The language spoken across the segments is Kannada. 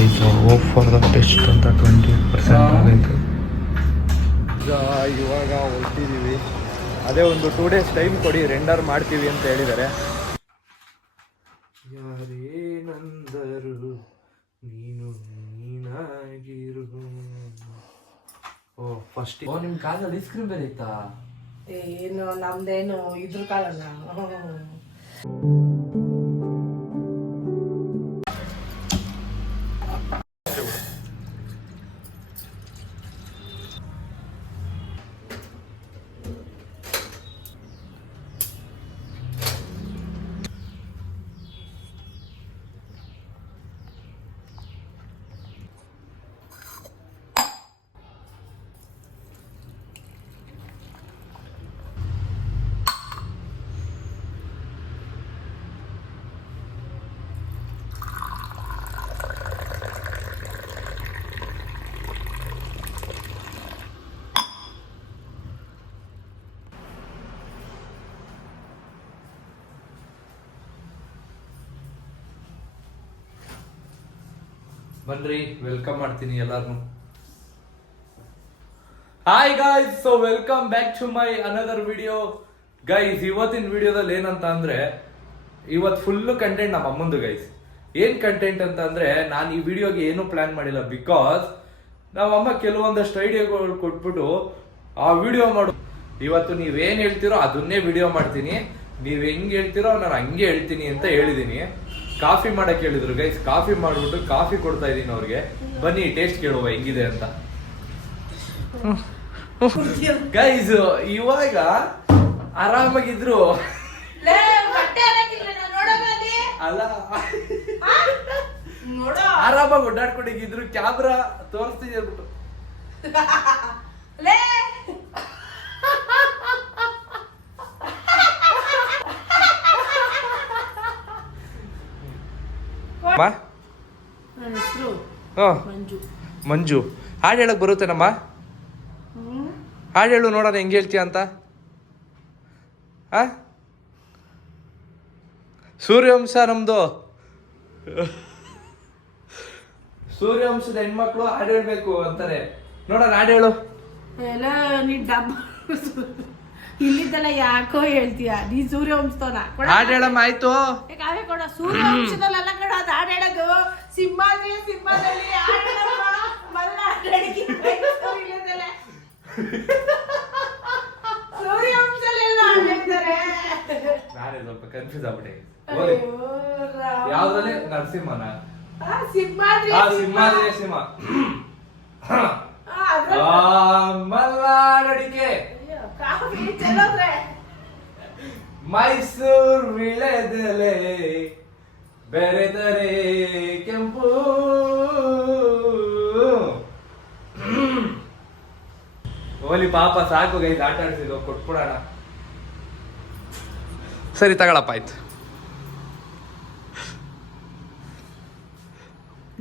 Is hope for the test ಅಂತ 20% ಆಗೈತೆ. ಇವಾಗ ಹೋಗ್ತಿದ್ದೀವಿ. ಅದೇ ಒಂದು 2 days ಟೈಮ್ ಕೊಡಿ, ರೆಂಡರ್ ಮಾಡ್ತೀವಿ ಅಂತ ಹೇಳಿದ್ದಾರೆ. ಯಾರೇನಂದರು ನೀನು ನೀನಾಗಿರು. ಫಸ್ಟ್ ನಿಮ್ಮ ಕಾಲದಲ್ಲಿ ಐಸ್ ಕ್ರೀಮ್ ಬೇರೆ ಇತ್ತಾ? ಏನು ನಮ್ದೇನು ಇದ್ರ ಕಾಲಲ್ಲ. ಬನ್ರಿ, ವೆಲ್ಕಮ್ ಮಾಡ್ತೀನಿ ಎಲ್ಲಾರ್ನು. Hi guys, so welcome back to my another video. Guys, ಇವತ್ತಿನ ವಿಡಿಯೋದಲ್ಲಿ ಏನಂತ ಅಂದ್ರೆ, ಇವತ್ತು ಫುಲ್ ಕಂಟೆಂಟ್ ನಮ್ಮ ಅಮ್ಮಂದು. ಗೈಸ್, ಏನ್ ಕಂಟೆಂಟ್ ಅಂತ ಅಂದ್ರೆ, ನಾನು ಈ ವಿಡಿಯೋಗೆ ಏನು ಪ್ಲಾನ್ ಮಾಡಿಲ್ಲ. ಬಿಕಾಸ್ ನಮ್ಮಮ್ಮ ಕೆಲವೊಂದಷ್ಟು ಐಡಿಯಾಗಳು ಕೊಟ್ಬಿಟ್ಟು ಆ ವಿಡಿಯೋ ಮಾಡು, ಇವತ್ತು ನೀವೇನ್ ಹೇಳ್ತೀರೋ ಅದನ್ನೇ ವಿಡಿಯೋ ಮಾಡ್ತೀನಿ, ನೀವ್ ಹೆಂಗ್ ಹೇಳ್ತೀರೋ ನಾನು ಹಂಗೆ ಹೇಳ್ತೀನಿ ಅಂತ ಹೇಳಿದೀನಿ. ಕಾಫಿ ಮಾಡಕ್ ಹೇಳಿದ್ರು ಗೈಸ್, ಕಾಫಿ ಮಾಡ್ಬಿಟ್ಟು ಕಾಫಿ ಕೊಡ್ತಾ ಇದೀನಿ ಅವ್ರಿಗೆ. ಬನ್ನಿ ಟೇಸ್ಟ್ ಕೇಳುವ ಹೆಂಗಿದೆ ಅಂತ. ಗೈಸ್, ಇವಾಗ ಆರಾಮಾಗಿದ್ರು ಅಲ್ಲ, ಆರಾಮಾಗಿ ಓಡಾಡ್ಕೊಂಡಿದ್ರು. ಕ್ಯಾಮ್ರಾ ತೋರಿಸ್ತೀನಿ ಅಂದ್ಬಿಟ್ಟು ಮಂಜು ಹಾಡು ಹೇಳಕ್ ಬರುತ್ತೇನಮ್ಮ? ಹಾಡು ಹೇಳು ನೋಡೋಣ ಹೆಂಗೆ ಹೇಳ್ತೀಯ ಅಂತ. ಸೂರ್ಯವಂಶ ನಮ್ದು, ಸೂರ್ಯವಂಶದ ಹೆಣ್ಮಕ್ಳು ಹಾಡು ಹೇಳ್ಬೇಕು ಅಂತಾರೆ. ನೋಡೋಣ ಹಾಡು ಹೇಳು. ಇಲ್ಲಿದ್ದಲ್ಲ ಯಾಕೋ ಹೇಳ್ತೀಯ ನೀ ಸೂರ್ಯವಂಶದವನ. ಹಾಡು ಹೇಳಮ್ಮ. ಆಯ್ತು, ಕೊಡ. ಸೂರ್ಯವಂಶದಲ್ಲ ಕಣ ಅದು ಹಾಡು ಹೇಳೋದು. ಸಿಂಹಾದ್ರಿ ಸಿಂಹದಲ್ಲಿ ಸೂರ್ಯವಂಶದಲ್ಲೆಲ್ಲ ಹೇಳ್ತಾರೆ. ನಾನೇ ಸ್ವಲ್ಪ ಕನ್ಫ್ಯೂಸ್ ಆಗ್ಬಿಟ್ಟೆ. ಯಾವ್ದ್ರಲ್ಲಿ? ನರಸಿಂಹನ? ಸಿಂಹಾದ್ರಿ ಸಿಂಹಾದ್ರಿ ಸಿಂಹ. ಮಲ್ನಾಡಡಿಕೆ ಮೈಸೂರ್ ವಿಳೆದೆಲೆ ಬೆರೆದರೆ ಕೆಂಪು. ಓಲಿ ಪಾಪ, ಸಾಕು ಗೈಸ್, ಆಟ ಆಡ್ಸಿದ್ವು, ಕೊಟ್ಬಿಡೋಣ. ಸರಿ ತಗೊಳಪ್ಪ, ಆಯ್ತು.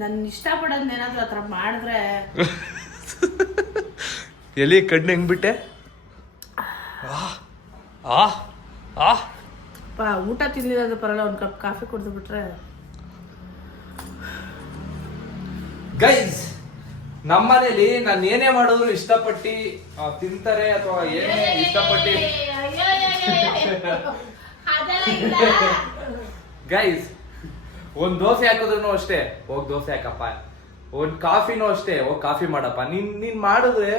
ನನ್ ಇಷ್ಟಪಡೋದ್ ಏನಾದ್ರು ಆತರ ಮಾಡಿದ್ರೆ ಎಲ್ಲಿ ಕಣ್ಣು ಹೆಂಗ್ ಬಿಟ್ಟೆ? ಊಟ ತಿಂದಿರೋದು ಪರಲ್ಲ, ಒಂದ್ ಕಪ್ ಕಾಫಿ ಕುಡಿದು ಬಿಟ್ರೆ. ಗೈಸ್, ನಮ್ಮನೇಲಿ ನಾನು ಏನೇ ಮಾಡಿದ್ರು ಇಷ್ಟಪಟ್ಟು ತಿಂತಾರೆ, ಅಥವಾ ಏನೇ ಇಷ್ಟಪಟ್ಟು. ಗೈಸ್, ಒಂದ್ ದೋಸೆ ಹಾಕಿದ್ರು ಅಷ್ಟೇ, ಹೋಗ್ ದೋಸೆ ಹಾಕಪ್ಪ. ಒಂದ್ ಕಾಫಿನೂ ಅಷ್ಟೇ, ಹೋಗ್ ಕಾಫಿ ಮಾಡಪ್ಪ. ನೀನ್ ಮಾಡಿದ್ರೆ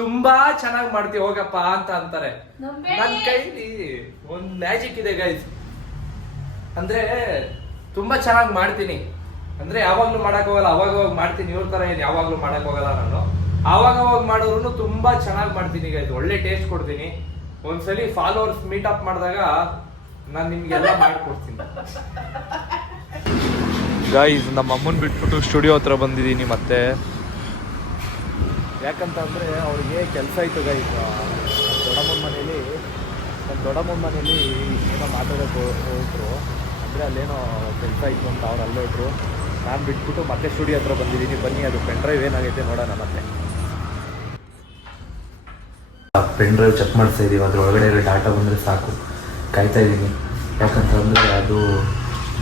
ತುಂಬಾ ಚೆನ್ನಾಗಿ ಮಾಡ್ತೀವಿ ಹೋಗಪ್ಪ ಅಂತ ಅಂತಾರೆ. ನನ್ ಕೈಲಿ ಒಂದ್ ಮ್ಯಾಜಿಕ್ ಇದೆ ಗೈಸ್, ಅಂದ್ರೆ ತುಂಬಾ ಚೆನ್ನಾಗಿ ಮಾಡ್ತೀನಿ. ಅಂದ್ರೆ ಯಾವಾಗ್ಲೂ ಮಾಡಕ್ ಹೋಗಲ್ಲ, ಅವಾಗ ಮಾಡ್ತೀನಿ. ಇವ್ರ ತರ ಏನ್ ಯಾವಾಗ್ಲೂ ಮಾಡಕ್ ಹೋಗಲ್ಲ ನಾನು. ಅವಾಗ ಮಾಡಿದ್ರು ತುಂಬಾ ಚೆನ್ನಾಗಿ ಮಾಡ್ತೀನಿ ಗೈಸ್, ಒಳ್ಳೆ ಟೇಸ್ಟ್ ಕೊಡ್ತೀನಿ. ಒಂದ್ಸಲಿ ಫಾಲೋವರ್ಸ್ ಮೀಟ್ ಅಪ್ ಮಾಡಿದಾಗ ನಾನು ನಿಮ್ಗೆಲ್ಲ ಮಾಡ್ಕೊಡ್ತೀನಿ. ಗೈಸ್, ನಮ್ಮ ಅಮ್ಮನ್ ಬಿಟ್ಬಿಟ್ಟು ಸ್ಟುಡಿಯೋ ಹತ್ರ ಬಂದಿದ್ದೀನಿ ಮತ್ತೆ. ಯಾಕಂತಂದರೆ ಅವ್ರಿಗೆ ಕೆಲಸ ಇತ್ತು ಗೈಸ್. ನಮ್ಮ ದೊಡ್ಡಮ್ಮನ ಮನೇಲಿ ಏನೋ ಮಾತಾಡೋಕೆ ಹೋಗ್ರು, ಅಂದರೆ ಅಲ್ಲೇನೋ ಕೆಲಸ ಇತ್ತು ಅಂತ ಅವ್ರು ಅಲ್ಲೋಟ್ರು. ನಾನು ಬಿಟ್ಬಿಟ್ಟು ಮತ್ತೆ ಸ್ಟುಡಿಯೋ ಹತ್ರ ಬಂದಿದ್ದೀನಿ. ಬನ್ನಿ, ಅದು ಪೆನ್ ಡ್ರೈವ್ ಏನಾಗೈತೆ ನೋಡೋಣ. ಮತ್ತೆ ಪೆನ್ ಡ್ರೈವ್ ಚೆಕ್ ಮಾಡ್ತಾ ಇದ್ದೀವಿ, ಅದ್ರ ಒಳಗಡೆ ಡಾಟಾ ಬಂದರೆ ಸಾಕು. ಕಾಯ್ತಾ ಇದ್ದೀನಿ, ಯಾಕಂತಂದರೆ ಅದು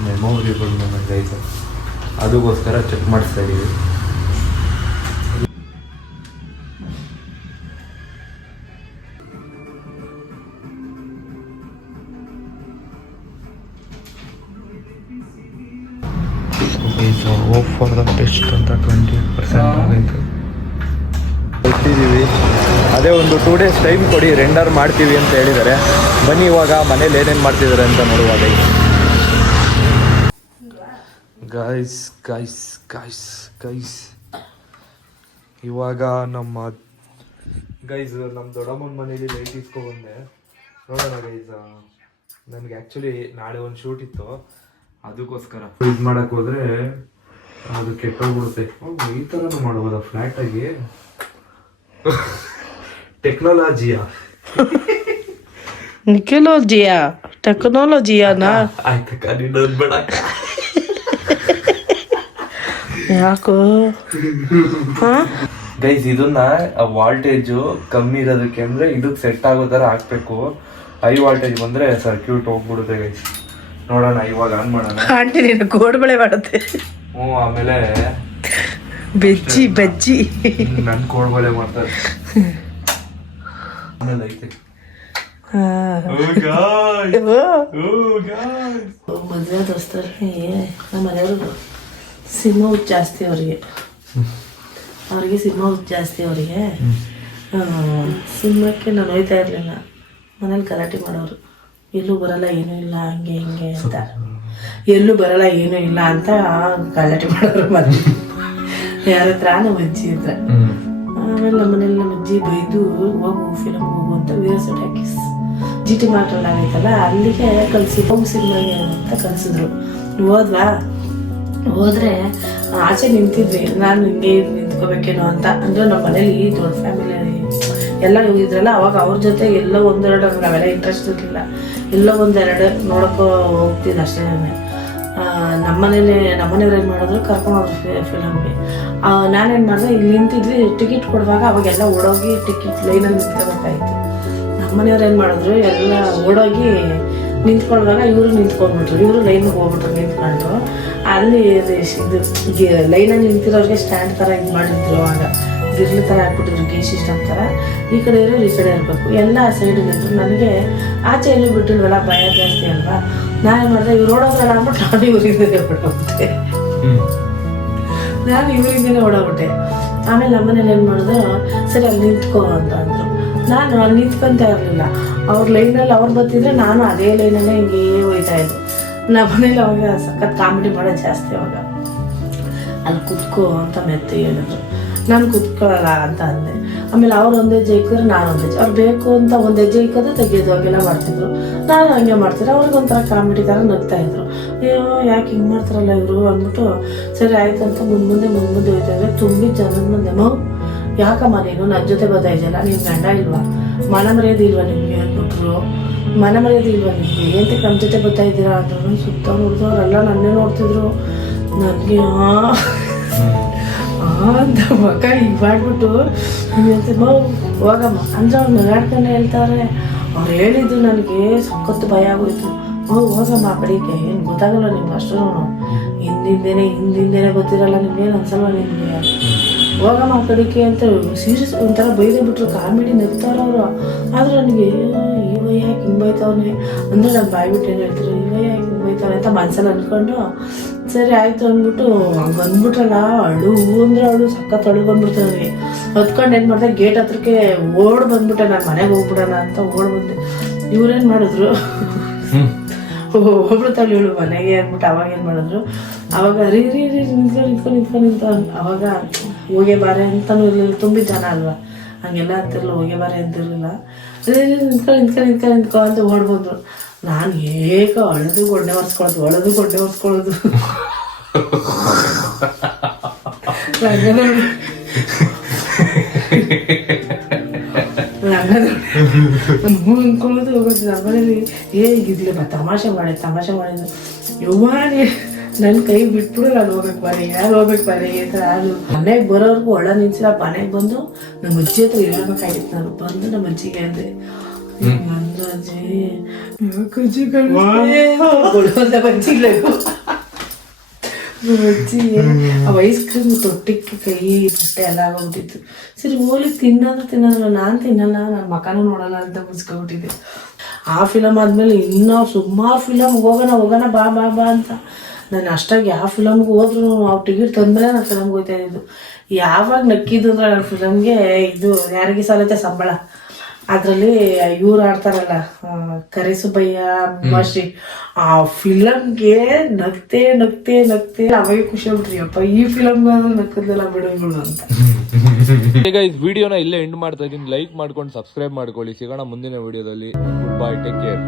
ಮೆಮೊರಿಬಲ್ ಮೂಮೆಂಟ್ ಗೈಸ್. ಅದಕ್ಕೋಸ್ಕರ ಚೆಕ್ ಮಾಡಿಸ್ತಾ ಇದೀವಿ. ಹೋಪ್ ಫಾರ್ ದ ಬೆಸ್ಟ್ ಅಂತ 20% ಆಗೈತೆ. ಬರ್ತಿದ್ದೀವಿ. ಅದೇ ಒಂದು 2 days ಟೈಮ್ ಕೊಡಿ, ರೆಂಡರ್ ಮಾಡ್ತೀವಿ ಅಂತ ಹೇಳಿದ್ದಾರೆ. ಬನ್ನಿ ಇವಾಗ ಮನೇಲಿ ಏನೇನು ಮಾಡ್ತಿದ್ದಾರೆ ಅಂತ ನೋಡುವಾಗ. ಗೈಸ್ ಗೈಸ್ ಗೈಸ್ ಗೈಸ್ ಇವಾಗ ನಮ್ಮ ದೊಡ್ಡಮ್ಮನ ಮನೇಲಿ ಲೈಟ್ ಇಸ್ಕೊಬಂದೆ. ನೋಡೋಣ ಗೈಸ್, ನನಗೆ ಆ್ಯಕ್ಚುಲಿ ನಾಳೆ ಒಂದು ಶೂಟ್ ಇತ್ತು, ಅದಕ್ಕೋಸ್ಕರ ಇದು ಮಾಡಕ್ಕೆ ಹೋದರೆ ಅದು ಕೆಟ್ಟೋಗ್ಬಿಡುತ್ತೆ. ಈ ಥರನೂ ಮಾಡ್ಬೋದಾ ಫ್ಲ್ಯಾಟಾಗಿ? ಟೆಕ್ನಾಲಜಿಯಾನಾ? ಆಯ್ತಕ್ಕ, ನೀನೊಂದು ಬೇಡ ಯಾಕೋ ಗೈಸ್. ಇದನ್ನ ವಾಲ್ಟೇಜು ಕಮ್ಮಿ ಇರೋದಕ್ಕೆ ಅಂದ್ರೆ ಇದಕ್ಕೆ ಸೆಟ್ ಆಗೋ ಥರ ಹಾಕ್ಬೇಕು. ಹೈ ವಾಲ್ಟೇಜ್ ಬಂದ್ರೆ ಸರ್ಕ್ಯೂಟ್ ಹೋಗ್ಬಿಡುತ್ತೆ ಗೈಸ್. ನೋಡೋಣ ಇವಾಗ ಆನ್ ಮಾಡೋಣ. ಆಂಟಿ ನೀನು ಕೋಡ್ಬಳೆ ಮಾಡುತ್ತೆ. ಆಮೇಲೆ ಬಜ್ಜಿ ನನ್ ಕೋಡ್ಬಳೆ ಮಾಡ್ತಾರೆ. ಆಮೇಲೆ ಐತೆ ಮದುವೆ ದೋಸ್ತರಲ್ಲಿ ನಮ್ಮ ಮನೆಯವ್ರಿಗೂ ಸಿನಿಮಾ ಹುಚ್ಚು ಜಾಸ್ತಿ ಅವ್ರಿಗೆ ಸಿನಿಮಾ ಹುಚ್ಚು ಜಾಸ್ತಿ ಅವರಿಗೆ. ಸಿನಿಮಾಕ್ಕೆ ನಾನು ಹೋಯ್ತಾ ಇರಲಿಲ್ಲ, ಮನೇಲಿ ಗಲಾಟೆ ಮಾಡೋರು. ಎಲ್ಲೂ ಬರಲ್ಲ ಏನೂ ಇಲ್ಲ ಹಂಗೆ ಹಿಂಗೆ ಅಂತ, ಎಲ್ಲೂ ಬರಲ್ಲ ಏನೂ ಇಲ್ಲ ಅಂತ ಗಲಾಟೆ ಮಾಡೋರು ಮನೆ ಯಾರ ಹತ್ರ, ನಮ್ಮ ಅಜ್ಜಿ ಹತ್ರ. ಆಮೇಲೆ ನಮ್ಮ ಮನೇಲಿ ನಮ್ಮ ಅಜ್ಜಿ ಬೈದು ಹೋಗು ಫಿಲಮ್ ಹೋಗು ಅಂತ ವೀರಸೋಟ್ ಹಾಕಿ GT ಮಾರ್ಟಲ್ಲಿ ಆಗೈತಲ್ಲ ಅಲ್ಲಿಗೆ ಕಳಿಸಿ ಹೋಗು ಸಿನಿಮಾಗೆ ಅಂತ ಕಳಿಸಿದ್ರು. ಹೋದ್ರೆ ಆಚೆ ನಿಂತಿದ್ವಿ. ನಾನು ಹಿಂಗೆ ನಿಂತ್ಕೋಬೇಕೇನೋ ಅಂತ. ಅಂದರೆ ನಮ್ಮ ಮನೇಲಿ ದೊಡ್ಡ ಫ್ಯಾಮಿಲಿ ಎಲ್ಲ ಇದ್ರಲ್ಲ, ಅವಾಗ ಅವ್ರ ಜೊತೆ ಎಲ್ಲೋ ಒಂದೆರಡು ನಾವೆಲ್ಲ ಇಂಟ್ರೆಸ್ಟ್ ಇರಲಿಲ್ಲ. ಎಲ್ಲೋ ಒಂದೆರಡು ನೋಡೋಕೆ ಹೋಗ್ತಿದ್ದು ಅಷ್ಟೇ. ನಮ್ಮನೇಲಿ ಏನು ಮಾಡಿದ್ರು ಕರ್ಕೊಂಡು ಹೋದ್ರು ಫಿಲಮ್ಗೆ. ನಾನೇನು ಮಾಡಿದೆ, ಇಲ್ಲಿ ನಿಂತಿದ್ವಿ ಟಿಕೆಟ್ ಕೊಡುವಾಗ ಅವಾಗೆಲ್ಲ ಓಡೋಗಿ ಟಿಕೆಟ್ ಲೈನಲ್ಲಿ ನಿಂತ್ಕೋಬೇಕಾಯ್ತು. ನಮ್ಮನೆಯವ್ರು ಏನು ಮಾಡಿದ್ರು, ಎಲ್ಲ ಓಡೋಗಿ ನಿಂತ್ಕೊಳ್ಳುವಾಗ ಇವರು ನಿಂತ್ಕೊಂಡ್ಬಿಟ್ರು. ಇವರು ಲೈನ್ಗೆ ಹೋಗ್ಬಿಟ್ರು ನಿಂತ್ಕೊಂಡು. ಅಲ್ಲಿ ಇದು ಲೈನಲ್ಲಿ ನಿಂತಿರೋರಿಗೆ ಸ್ಟ್ಯಾಂಡ್ ಥರ ಇದು ಮಾಡಿದ್ರು. ಆಗ ಗಿರ್ಲಿ ಥರ ಹಾಕ್ಬಿಟ್ಟಿದ್ರು, ಗೇಸ್ ಸಿಸ್ಟಮ್ ಥರ. ಈ ಕಡೆ ಇರೋರು ಈ ಕಡೆ ಇರಬೇಕು, ಎಲ್ಲ ಸೈಡ್ ನಿಂತರು. ನನಗೆ ಆಚೆ ಎಲ್ಲೂ ಬಿಟ್ಟಿಲ್ವಲ್ಲ, ಭಯ ಜಾಸ್ತಿ ಅಲ್ವಾ. ನಾನೇನು ಮಾಡಿದೆ, ಇವ್ರು ಓಡೋದ್ರಲ್ಲ ಅಂದ್ಬಿಟ್ಟು ನಾನು ಇವರಿಂದನೇ ಓಡೋಗ್ಬಿಟ್ಟೆ. ಓಡೋಗ್ಬಿಟ್ಟೆ. ಆಮೇಲೆ ನಮ್ಮನೇಲಿ ಏನು ಮಾಡಿದ್ರು, ಸರಿ ಅಲ್ಲಿ ನಿಂತ್ಕೋ ಅಂತ ಅಂದರು. ನಾನು ಅಲ್ಲಿ ನಿಂತ್ಕೊಂತ ಇರಲಿಲ್ಲ. ಅವ್ರ ಲೈನಲ್ಲಿ ಅವ್ರು ಬರ್ತಿದ್ರೆ ನಾನು ಅದೇ ಲೈನಲ್ಲೇ ಹಿಂಗೇ ಹೋಯ್ತಾ ಇದ್ದೆ. ನಮ್ಮ ಮನೇಲಿ ಅವಾಗ ಸಖತ್ ಕಾಮಿಡಿ ಮಾಡೋದು ಜಾಸ್ತಿ. ಅವಾಗ ಅಲ್ಲಿ ಕುತ್ಕೋ ಅಂತ ಮೆತ್ತಿ ಹೇಳಿದ್ರು. ನಾನು ಕುತ್ಕೊಳ್ಳಲ್ಲ ಅಂತ ಅಂದೆ. ಆಮೇಲೆ ಅವ್ರು ಒಂದು ಹೆಜ್ಜೆ ಇಕ್ಕಿದ್ರೆ ನಾನು ಒಂದು ಹೆಜ್ಜೆ, ಅವ್ರು ಬೇಕು ಅಂತ ಒಂದು ಹೆಜ್ಜೆ ಇಕ್ಕೋದು ತೆಗೆಯೋದು ಹಂಗೆಲ್ಲ ಮಾಡ್ತಿದ್ರು. ನಾನು ಹಂಗೆ ಮಾಡ್ತಿದ್ದೆ. ಅವ್ರಿಗೆ ಒಂಥರ ಕಾಮಿಡಿ ಥರ ನಗ್ತಾಯಿದ್ರು. ಅಯ್ಯೋ ಯಾಕೆ ಹಿಂಗೆ ಮಾಡ್ತಾರಲ್ಲ ಇವರು ಅಂದ್ಬಿಟ್ಟು ಸರಿ ಆಯ್ತು ಅಂತ ಮುಂದೆ ಹೋಯ್ತಾ ಇದ್ರೆ ತುಂಬಿ ಜನದ ಮುಂದೆ, ಯಾಕಮ್ಮ ನೀನು ನನ್ನ ಜೊತೆ ಬರ್ತಾಯಿದ್ದಲ್ಲ, ನಿನ್ನ ಗಂಡ ಇಲ್ವಾ, ಮನ ಮರ್ಯಾದೆ ಇಲ್ವಾ ನಿಮಗೆ ಅಂದ್ಬಿಟ್ರು. ಮನ ಮರ್ಯಾದೆ ಇಲ್ವಾ ನಿಮಗೆ, ಏನಂತ ನಮ್ಮ ಜೊತೆ ಬರ್ತಾ ಇದ್ದೀರಾ ಅಂದ್ರು. ಸುತ್ತ ನೋಡಿದವ್ರೆಲ್ಲ ನನ್ನೇ ನೋಡ್ತಿದ್ರು. ನನಗೆ ಅಂತ ಮಕ್ಕ ಹಿಂಗೆ ಮಾಡಿಬಿಟ್ಟು ಹೋಗಮ್ಮ ಅಂದ್ರೆ ಅವ್ರು ನಗಾಡ್ಕೊಂಡೆ ಹೇಳ್ತಾರೆ. ಅವ್ರು ಹೇಳಿದ್ರು ನನಗೆ ಸಖತ್ತು ಭಯ ಆಗೋಯ್ತು. ಹೋಗಮ್ಮ ಆ ಕಡೆಗೆ, ಏನು ಗೊತ್ತಾಗಲ್ಲ ನಿಮ್ಗೆ ಅಷ್ಟು, ಹಿಂದಿಂದೇನೆ ಗೊತ್ತಿರಲ್ಲ ನಿಮ್ಗೇನು ಅನ್ಸಲ್ವ ನಿಮಗೆ, ಹೋಗಮ್ಮ ಆ ಕಡೆಗೆ ಅಂತ ಸೀರಿಯಸ್ ಒಂಥರ ಬೈದೇ ಬಿಟ್ರು. ಕಾಮಿಡಿ ನಗ್ತಾರ ಅವರು. ಆದ್ರೆ ನನಗೆ ಈ ವಯ್ಯ ಯಾಕೆ ಹಿಂಗೆ ಬೈತಾವನೆ ಅಂದರೆ ನಾನು ಬಾಯ್ಬಿಟ್ಟು ಏನು ಹೇಳ್ತಾರೆ, ಈ ವಯ್ಯ ಯಾಕೆ ಹಿಂಗೆ ಬೈತಾವನೆ ಅಂತ ಮನ್ಸಲ್ಲಿ ಅಂದ್ಕೊಂಡು ಸರಿ ಆಯಿತು ಅಂದ್ಬಿಟ್ಟು ಬಂದ್ಬಿಟ್ರಲ್ಲ. ಅಳು ಸಖತ್ ಅಳು ಬಂದ್ಬಿಡ್ತು ನನಗೆ. ಹೊತ್ಕೊಂಡು ಏನು ಮಾಡಿದೆ, ಗೇಟ್ ಹತ್ರಕ್ಕೆ ಬಂದ್ಬಿಟ್ಟೆ. ನಾನು ಮನೆಗೆ ಹೋಗ್ಬಿಡೋಣ ಅಂತ ಬಂದೆ. ಇವ್ರೇನು ಮಾಡಿದ್ರು, ಹೋಗ್ಬಿಡ್ತಾಳೆ ಇವಳು ಮನೆಗೆ ಅಂದ್ಬಿಟ್ಟು ಅವಾಗ ಏನು ಮಾಡಿದ್ರು, ಅವಾಗ ರೀ ನಿಂತ್ಕೊಂಡು ಅವಾಗ ಹೋಗೇ ಬಾರೆ ಅಂತಲೂ ಇರಲಿಲ್ಲ. ತುಂಬಿ ಜನ ಅಲ್ವಾ, ಹಂಗೆಲ್ಲ ಅಂತಿರಲಿಲ್ಲ, ಹೋಗೇ ಬಾರೆ ಅಂತಿರಲಿಲ್ಲ. ನಿಂತ್ಕೊ ಅಂತ ಓಡ್ಬಂದ್ರು. ನಾನು ಹೇಗೆ ಅಳದು ಗೊಡ್ಡೆ ಒರೆಸ್ಕೊಳ್ಳೋದು ಅನ್ಕೊಳ್ಳೋದು ಹೋಗೋದು. ನಮ್ಮನೇಲಿ ಹೇಗಿದ್ಲಿಲ್ಲ, ತಮಾಷೆ ಮಾಡಿದ್ರು. ಯವ್ವಾನಿ ನನ್ನ ಕೈ ಬಿಟ್ಬಿಡು, ನಾನು ಹೋಗ್ಬೇಕು ಬಾರಿ ಈ ಥರ. ಅದು ಮನೆಗೆ ಬರೋರ್ಗು ಒಳ ನಿಂತಿಲ್ಲ. ಮನೆಗೆ ಬಂದು ನಮ್ಮ ಅಜ್ಜಿ ಹತ್ರ ಹೇಳ್ಬೇಕಾಗಿತ್ತು. ನಾನು ಬಂದು ನಮ್ಮ ಅಜ್ಜಿಗೆ ಅಂದೆ, ಅಜ್ಜಿ ಅವ್ ಐಸ್ ಕ್ರೀಮ್ ತೊಟ್ಟಿಕ್ಕೆ ಕೈ ಬಟ್ಟೆ ಎಲ್ಲ ಆಗೋಗ್ಬಿಟ್ಟಿತ್ತು. ಸರಿ ಹೋಗ್ಲಿ ತಿನ್ನೋದಿಲ್ಲ, ನಾನು ತಿನ್ನಲ್ಲ, ನನ್ನ ಮಕನೂ ನೋಡಲ್ಲ ಅಂತ ಮುಚ್ಕೊಬಿಟ್ಟಿದ್ದೆ. ಆ ಫಿಲಮ್ ಆದ್ಮೇಲೆ ಇನ್ನೂ ಸುಮಾರು ಫಿಲಮ್ ಹೋಗೋಣ ಬಾ ಬಾ ಬಾ ಅಂತ. ನಾನು ಅಷ್ಟಾಗಿ ಯಾವ ಫಿಲಮ್ಗೆ ಹೋದ್ರು ಅವ್ರು ಟಿಕೆಟ್ ತಂದ್ರೆ ನಾನು ಫಿಲಮ್ಗೆ ಹೋಗ್ತಾ ಇದ್ದು. ಯಾವಾಗ ನಕ್ಕಿದ್ದು ಅಂದ್ರೆ ನನ್ನ ಫಿಲಮ್ಗೆ ಇದು ಯಾರಿಗೆ ಸಾಲೈತೆ ಸಂಬಳ, ಅದರಲ್ಲಿ ಇವ್ರು ಆಡ್ತಾರಲ್ಲ ಕರಿಸುಬ್ಬಯ್ಯ ಮಾಸ್ಟ್ರಿ, ಆ ಫಿಲಮ್ಗೆ ನಗ್ತೆ ಅವಾಗ ಖುಷಿ ಆಗ್ಬಿಟ್ರಿ. ಅಪ್ಪ ಈ ಫಿಲಮ್ಗೆ ನಕ್ಕದೆಲ್ಲ ಬಿಡೋಗಳು ಅಂತ. ಈಗ ಈ ವಿಡಿಯೋನ ಇಲ್ಲೇ ಎಂಡ್ ಮಾಡ್ತಾ ಇದ್ದೀನಿ. ಲೈಕ್ ಮಾಡ್ಕೊಂಡು ಸಬ್ಸ್ಕ್ರೈಬ್ ಮಾಡ್ಕೊಳ್ಳಿ. ಸಿಗೋಣ ಮುಂದಿನ ವಿಡಿಯೋದಲ್ಲಿ. Good bye, take care.